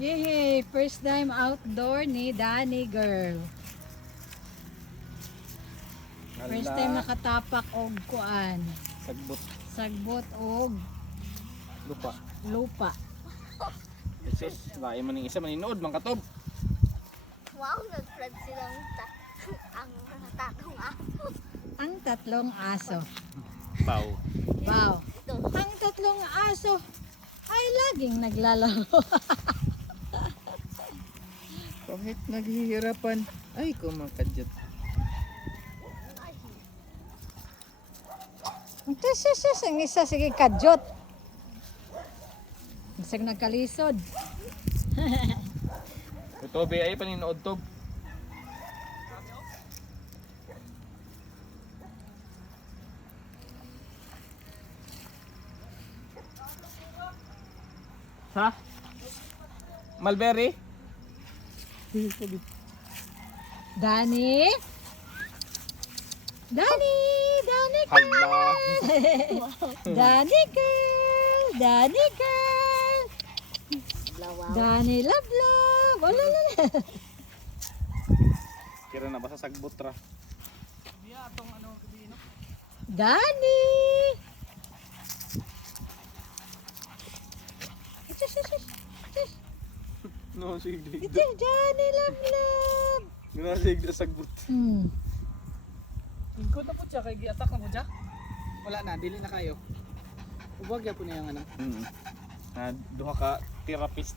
Yay! First time outdoor ni Danny girl. First time nakatapak og kuan. Sagbot. Sagbot og Lupa. lupa. Jesus, lain man yung isa maninood, mga katob. Wow, nag-flood silang ang tatong ako. Ang tatlong aso. Pau. Wow. Ito. Ang tatlong aso ay laging naglalaro. Kahit naghihirapan, ay kumakadyot. Sus, ang isa sige kadyot. Isang nagkalisod. Ito, be, ay paninood to. Ha? Mulberry? Danny? Danny! Danny girl! Hala. Danny girl! Danny girl! Danny love love! Wala na. Kira na ba sa sagbot ra? Danny! No, sige. Ito, Danny love love! Ginasig na sagbot. Ingkod na po siya, kay gi-attack na po siya. Wala na, dili na kayo. Huwag ya po na yung ano. Duha ka therapist.